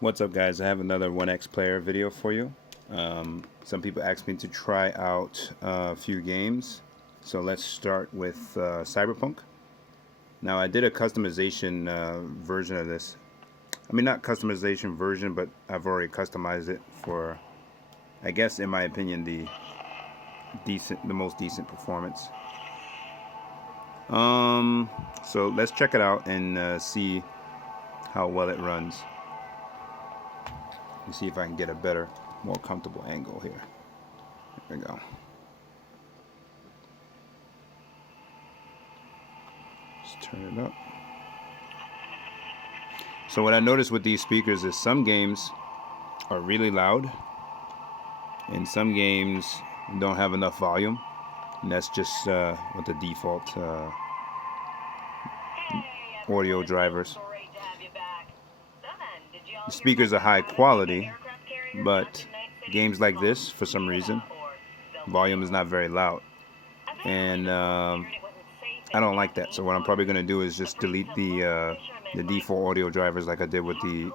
What's up, guys? I have another OneXPlayer video for you. Some people asked me to try out a few games, so let's start with Cyberpunk. Now, I did a customization version of this. I mean, not customization version, but I've already customized it for, I guess, in my opinion, the most decent performance. So let's check it out and see how well it runs. And see if I can get a better, more comfortable angle here. There we go. Just turn it up. So what I noticed with these speakers is some games are really loud and some games don't have enough volume, and that's just with the default audio drivers. The speakers are high quality, but games like this, for some reason, volume is not very loud, and I don't like that. So what I'm probably going to do is just delete the default audio drivers like I did with the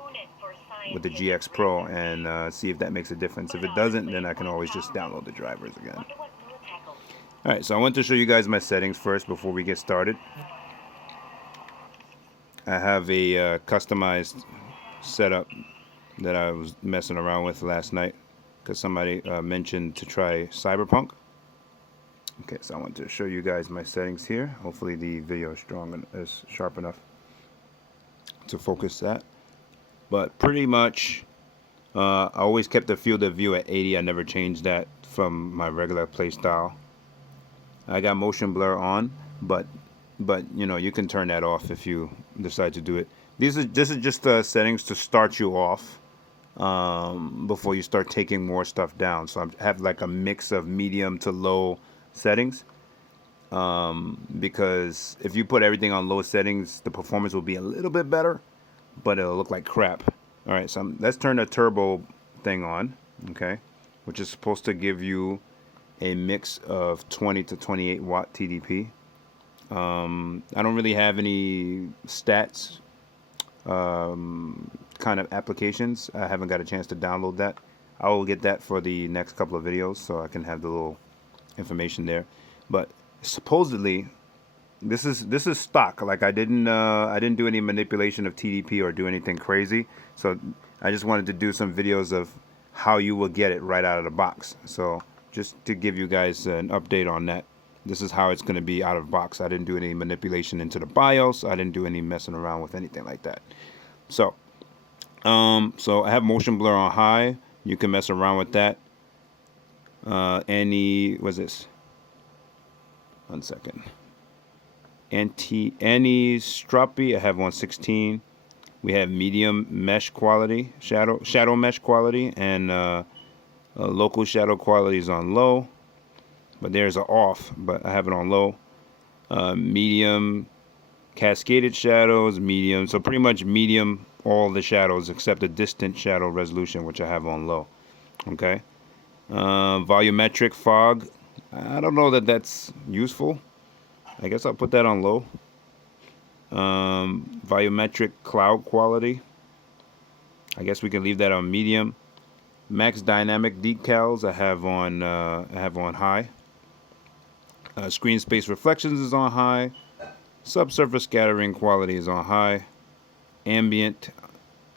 GX Pro and see if that makes a difference. If it doesn't, then I can always just download the drivers again. Alright, so I want to show you guys my settings first before we get started. I have a customized setup that I was messing around with last night because somebody mentioned to try Cyberpunk. Okay, so I want to show you guys my settings here. Hopefully the video is sharp enough to focus that. But pretty much I always kept the field of view at 80. I never changed that from my regular play style. I got motion blur on, but you know, you can turn that off if you decide to do it. This is just settings to start you off before you start taking more stuff down. So I have like a mix of medium to low settings because if you put everything on low settings, the performance will be a little bit better, but it'll look like crap. All right, so let's turn the turbo thing on, okay, which is supposed to give you a mix of 20 to 28 watt TDP. I don't really have any stats kind of applications. I haven't got a chance to download that. I will get that for the next couple of videos so I can have the little information there. But supposedly this is stock. Like I didn't do any manipulation of TDP or do anything crazy. So I just wanted to do some videos of how you will get it right out of the box. So just to give you guys an update on that. This is how it's going to be out of box. I didn't do any manipulation into the BIOS. I didn't do any messing around with anything like that. So, so I have motion blur on high. You can mess around with that. What's this? 1 second. Anisotropi, I have 116. We have medium mesh quality, shadow mesh quality, and local shadow quality is on low. But there's an off, but I have it on low. Medium cascaded shadows, medium. So pretty much medium all the shadows except the distant shadow resolution, which I have on low. Okay. Volumetric fog. I don't know that that's useful. I guess I'll put that on low. Volumetric cloud quality. I guess we can leave that on medium. Max dynamic decals I have on high. Screen space reflections is on high. Subsurface scattering quality is on high. Ambient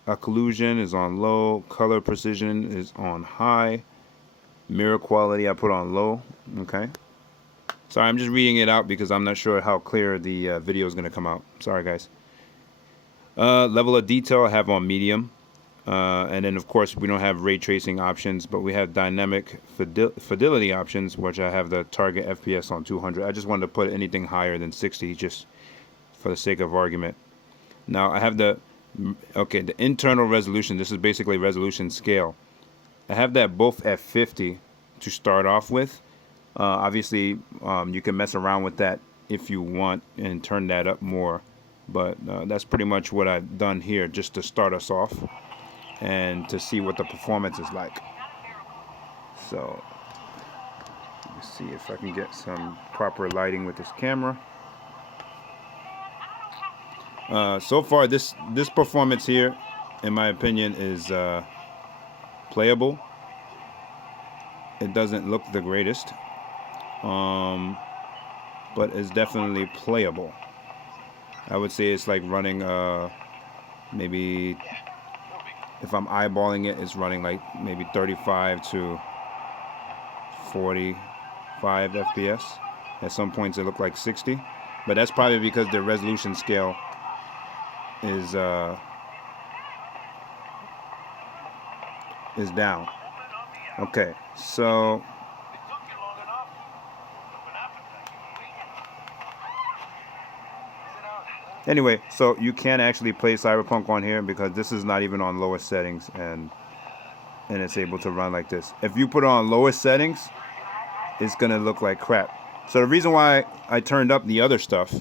occlusion is on low. Color precision is on high. Mirror quality I put on low. Okay. Sorry, I'm just reading it out because I'm not sure how clear the video is going to come out. Sorry, guys. Level of detail I have on medium. And then, of course, we don't have ray tracing options, but we have dynamic fidelity options, which I have the target FPS on 200. I just wanted to put anything higher than 60 just for the sake of argument. Now, I have the internal resolution. This is basically resolution scale. I have that both at 50 to start off with. Obviously, you can mess around with that if you want and turn that up more. But that's pretty much what I've done here just to start us off and to see what the performance is like. So let me see if I can get some proper lighting with this camera. So far this performance here in my opinion, is playable. It doesn't look the greatest, but it's definitely playable. I would say it's like running maybe, if I'm eyeballing it, it's running like maybe 35 to 45 FPS. At some points it looked like 60, but that's probably because the resolution scale is down. Okay, so anyway, so you can actually play Cyberpunk on here because this is not even on lowest settings, and it's able to run like this. If you put it on lowest settings, it's gonna look like crap. So the reason why I turned up the other stuff,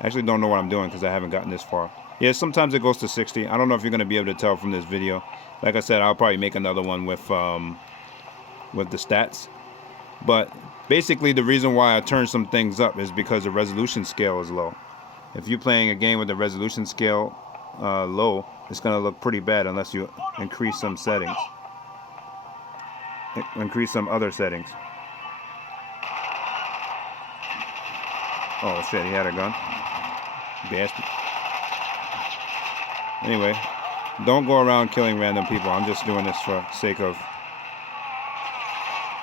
I actually don't know what I'm doing because I haven't gotten this far. Yeah, sometimes it goes to 60. I don't know if you're gonna be able to tell from this video. Like I said, I'll probably make another one with the stats. But basically, the reason why I turned some things up is because the resolution scale is low. If you're playing a game with the resolution scale low, it's gonna look pretty bad unless you increase some settings, increase some other settings. Oh shit, he had a gun. Bastard. Anyway, don't go around killing random people. I'm just doing this for sake of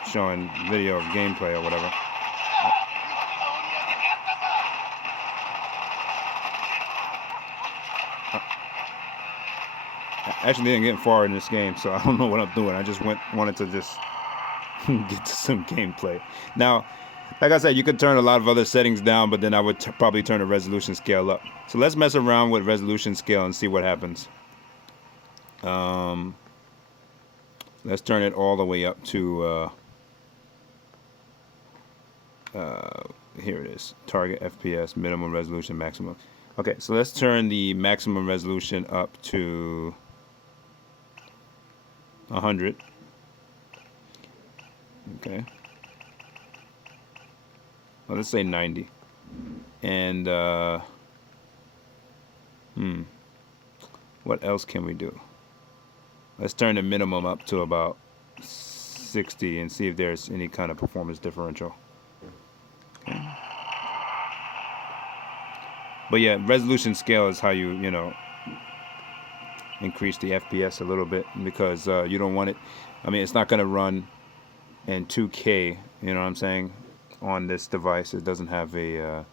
showing video of gameplay or whatever. I actually didn't get far in this game, so I don't know what I'm doing. I just wanted to just get to some gameplay. Now, like I said, you could turn a lot of other settings down, but then I would probably turn the resolution scale up. So let's mess around with resolution scale and see what happens. Let's turn it all the way up to here it is, target FPS, minimum resolution, maximum. Okay, so let's turn the maximum resolution up to 100. Okay. Well, let's say 90. And what else can we do? Let's turn the minimum up to about 60 and see if there's any kind of performance differential. Okay. But yeah, resolution scale is how you increase the FPS a little bit, because you don't want it. I mean, it's not going to run in 2K, you know what I'm saying, on this device. It doesn't have a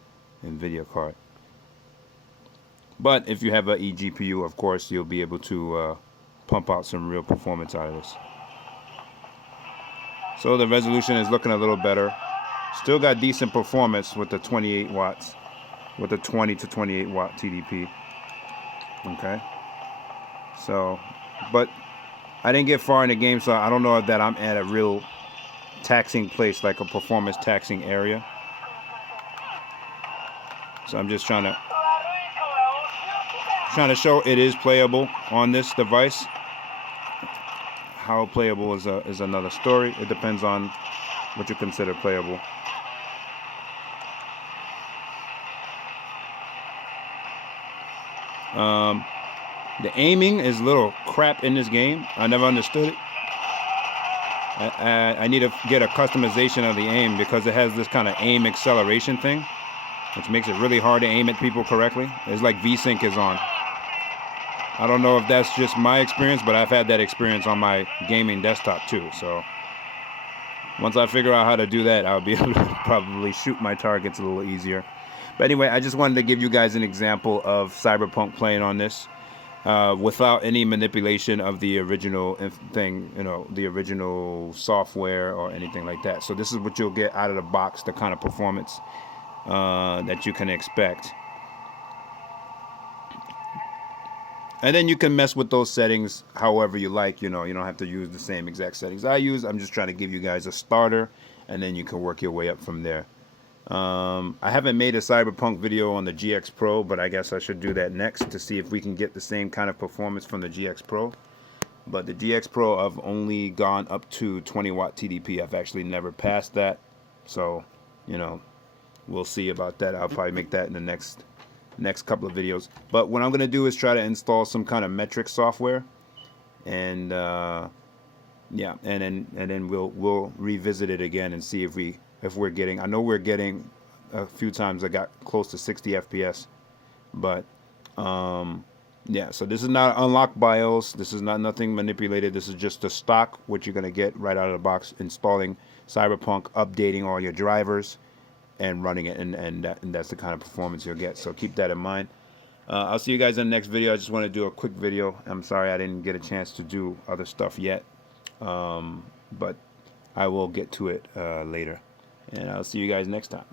NVIDIA card. But if you have an eGPU, of course, you'll be able to pump out some real performance out of this. So the resolution is looking a little better. Still got decent performance with the 28 watts, with the 20 to 28 watt TDP. Okay. So, but I didn't get far in the game, so I don't know that I'm at a real taxing place, like a performance taxing area. So I'm just trying to show it is playable on this device. How playable is another story. It depends on what you consider playable. The aiming is a little crap in this game. I never understood it. I need to get a customization of the aim, because it has this kind of aim acceleration thing, which makes it really hard to aim at people correctly. It's like VSync is on. I don't know if that's just my experience, but I've had that experience on my gaming desktop too. So once I figure out how to do that, I'll be able to probably shoot my targets a little easier. But anyway, I just wanted to give you guys an example of Cyberpunk playing on this without any manipulation of the original thing, the original software or anything like that. So this is what you'll get out of the box, the kind of performance that you can expect. And then you can mess with those settings however you like. You don't have to use the same exact settings I use. I'm just trying to give you guys a starter, and then you can work your way up from there. I haven't made a Cyberpunk video on the GX Pro, but I guess I should do that next to see if we can get the same kind of performance from the GX Pro. But the GX Pro, I've only gone up to 20 watt TDP. I've actually never passed that. So, we'll see about that. I'll probably make that in the next next couple of videos. But what I'm gonna do is try to install some kind of metric software, and yeah, and then we'll revisit it again and see if we're getting. I know we're getting a few times I got close to 60 FPS, but yeah. So this is not unlocked BIOS. This is not nothing manipulated. This is just the stock what you're gonna get right out of the box. Installing Cyberpunk, updating all your drivers, and running it, and that's the kind of performance you'll get. So keep that in mind. I'll see you guys in the next video. I just want to do a quick video. I'm sorry I didn't get a chance to do other stuff yet, but I will get to it later. And I'll see you guys next time.